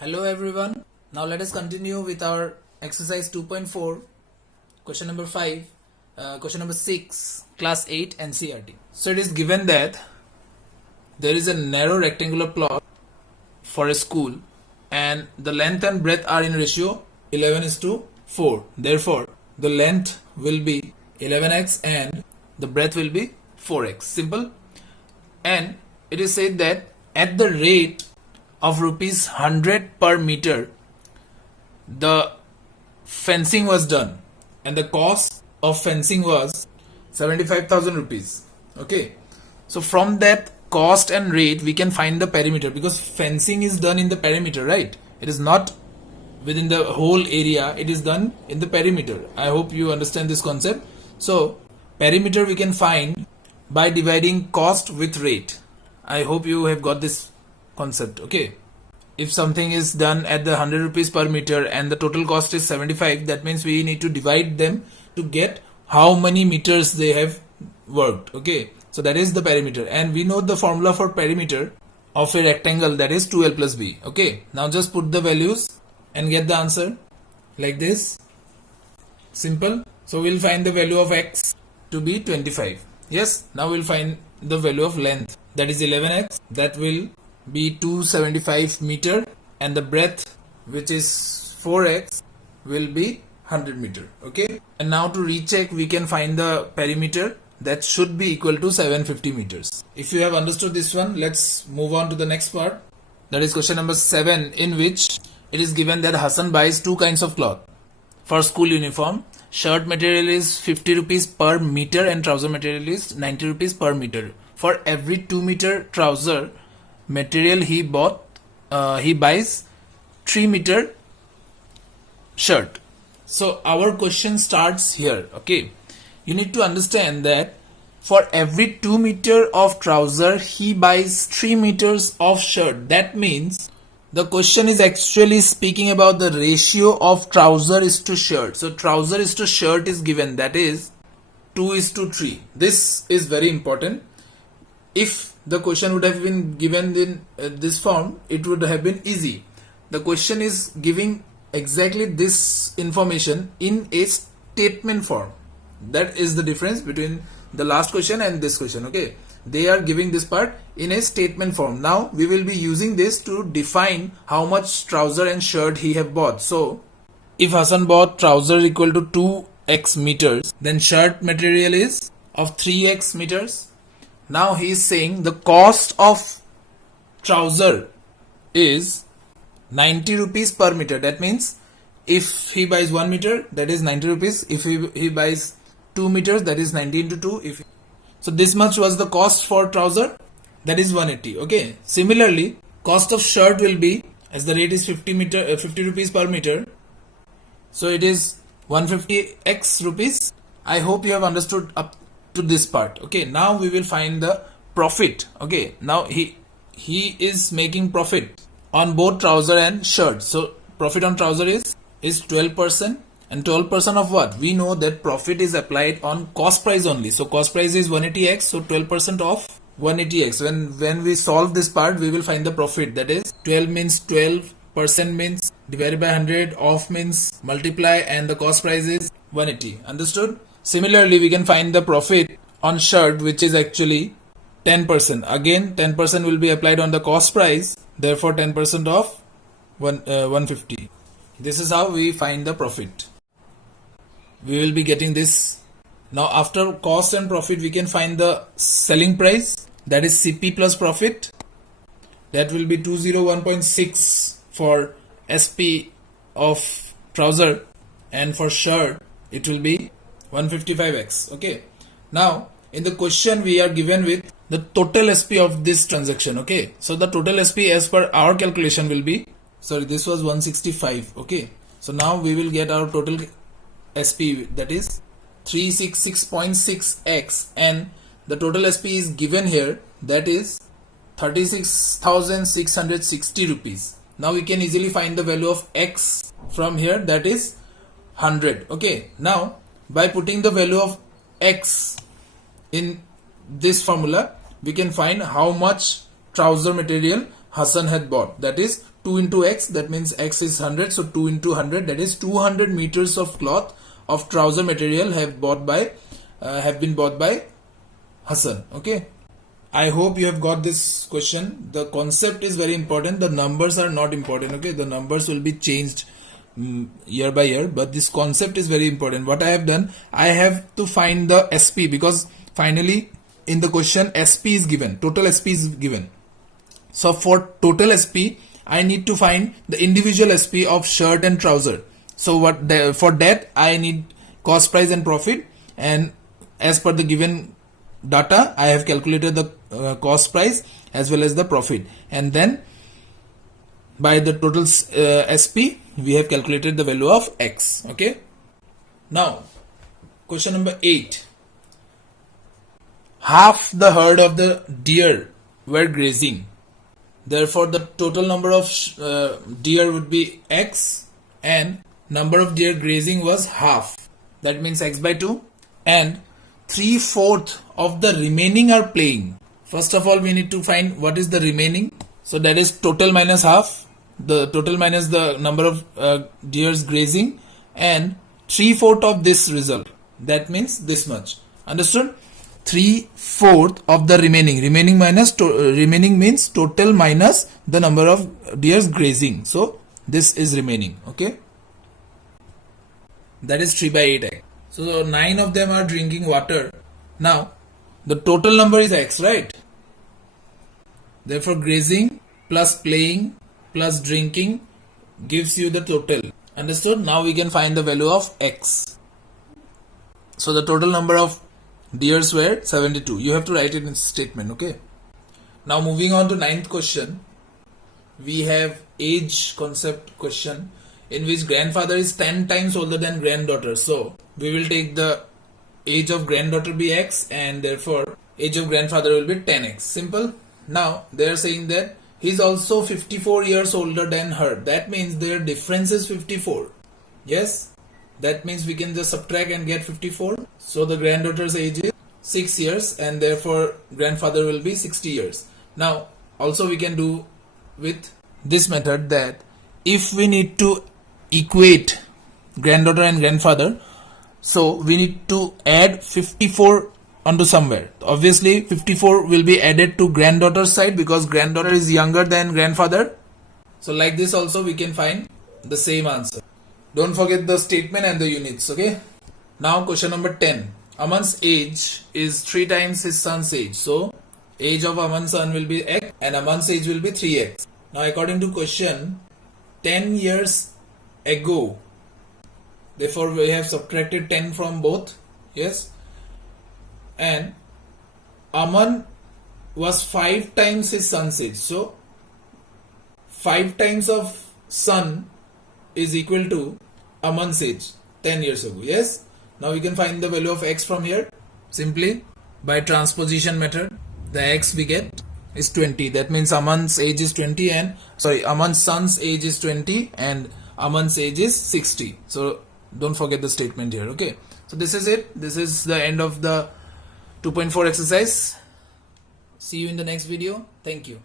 Hello everyone. Now let us continue with our exercise 2.4, question number 5, question number 6, class 8 NCERT. So it is given that there is a narrow rectangular plot for a school and the length and breadth are in ratio 11:4. Therefore, the length will be 11x and the breadth will be 4x. Simple. And it is said that at the rate of rupees 100 per meter the fencing was done and the cost of fencing was 75,000 rupees. Okay, so from that cost and rate we can find the perimeter, because fencing is done in the perimeter, right? It is not within the whole area, it is done in the perimeter. I hope you understand this concept. So perimeter we can find by dividing cost with rate. I hope you have got this concept. Okay, if something is done at the 100 rupees per meter and the total cost is 75, that means we need to divide them to get how many meters they have worked. Okay, so that is the perimeter, and we know the formula for perimeter of a rectangle, that is 2l plus b. Okay, now just put the values and get the answer like this. Simple. So we'll find the value of x to be 25. Yes, now we'll find the value of length, that is 11x, that will be 275 meter, and the breadth, which is 4x, will be 100 meter. Okay, and now to recheck we can find the perimeter, that should be equal to 750 meters. If you have understood this one, let's move on to the next part, that is question number 7, in which it is given that Hassan buys two kinds of cloth for school uniform. Shirt material is 50 rupees per meter and trouser material is 90 rupees per meter. For every 2 meter trouser material he buys 3 meter shirt. So our question starts here. Okay, you need to understand that for every 2 meter of trouser he buys 3 meters of shirt. That means the question is actually speaking about the ratio of trouser is to shirt. So trouser is to shirt is given, that is 2:3. This is very important. If the question would have been given in this form, it would have been easy. The question is giving exactly this information in a statement form. That is the difference between the last question and this question. Okay, they are giving this part in a statement form. Now we will be using this to define how much trouser and shirt he have bought. So if Hassan bought trouser equal to 2x meters, then shirt material is of 3x meters. Now he is saying the cost of trouser is 90 rupees per meter. That means if he buys 1 meter, that is 90 rupees. If he buys 2 meters, that is 90 into 2. So this much was the cost for trouser, that is 180. Okay, similarly cost of shirt will be, as the rate is 50 rupees per meter, so it is 150x rupees. I hope you have understood up to this part. Okay, now we will find the profit. Okay, now he is making profit on both trouser and shirt. So profit on trouser is 12%, and 12% of what? We know that profit is applied on cost price only. So cost price is 180x, so 12% of 180x. When we solve this part, we will find the profit, that is 12 means 12% means divided by 100, off means multiply, and the cost price is 180. Understood? Similarly, we can find the profit on shirt, which is actually 10%. Again, 10% will be applied on the cost price, therefore 10% of 150. This is how we find the profit. We will be getting this. Now after cost and profit, we can find the selling price, that is CP plus profit. That will be 201.6 for SP of trouser, and for shirt it will be 155x. Okay, now in the question we are given with the total SP of this transaction. Okay, so the total SP as per our calculation will be, sorry, this was 165. Okay, so now we will get our total SP, that is 366.6x, and the total SP is given here, that is 36,660 rupees. Now we can easily find the value of x from here, that is 100. Okay, now by putting the value of x in this formula, we can find how much trouser material Hassan had bought, that is 2 into x, that means x is 100, so 2 into 100, that is 200 meters of cloth of trouser material have been bought by Hassan. Okay, I hope you have got this question. The concept is very important, the numbers are not important. Okay, the numbers will be changed year by year, but this concept is very important. What I have done, I have to find the SP, because finally in the question SP is given, total SP is given. So for total SP I need to find the individual SP of shirt and trouser. So for that I need cost, price and profit, and as per the given data I have calculated the cost, price as well as the profit, and then by the total SP we have calculated the value of X. Okay, now question number 8. Half the herd of the deer were grazing, therefore the total number of deer would be X, and number of deer grazing was half, that means X by 2, and 3/4 of the remaining are playing. First of all we need to find what is the remaining, so that is total minus half, the total minus the number of deers grazing, and 3/4 of this result, that means this much. Understood? 3/4 of the remaining minus remaining means total minus the number of deers grazing, so this is remaining. Okay, that is 3 by 8. So 9 of them are drinking water. Now the total number is X, right? Therefore grazing plus playing plus drinking gives you the total. Understood? Now we can find the value of X. So the total number of deers were 72. You have to write it in statement. Okay, now moving on to 9th question. We have age concept question in which grandfather is 10 times older than granddaughter. So we will take the age of granddaughter be X, and therefore age of grandfather will be 10x. Simple. Now they are saying that he is also 54 years older than her. That means their difference is 54. Yes, that means we can just subtract and get 54. So the granddaughter's age is 6 years, and therefore grandfather will be 60 years. Now also we can do with this method that if we need to equate granddaughter and grandfather, so we need to add 54 onto somewhere. Obviously 54 will be added to granddaughter's side because granddaughter is younger than grandfather. So like this also we can find the same answer. Don't forget the statement and the units. Okay, now question number 10. Aman's age is 3 times his son's age, so age of Aman's son will be X and Aman's age will be 3x. Now according to question, 10 years ago, therefore we have subtracted 10 from both. Yes, and Aman was 5 times his son's age, so 5 times of son is equal to Aman's age 10 years ago. Yes, now we can find the value of X from here simply by transposition method. The X we get is 20. That means Aman's age is 20 and Aman's son's age is 20 and Aman's age is 60. So don't forget the statement here. Okay, so this is it. This is the end of the 2.4 exercise. See you in the next video. Thank you.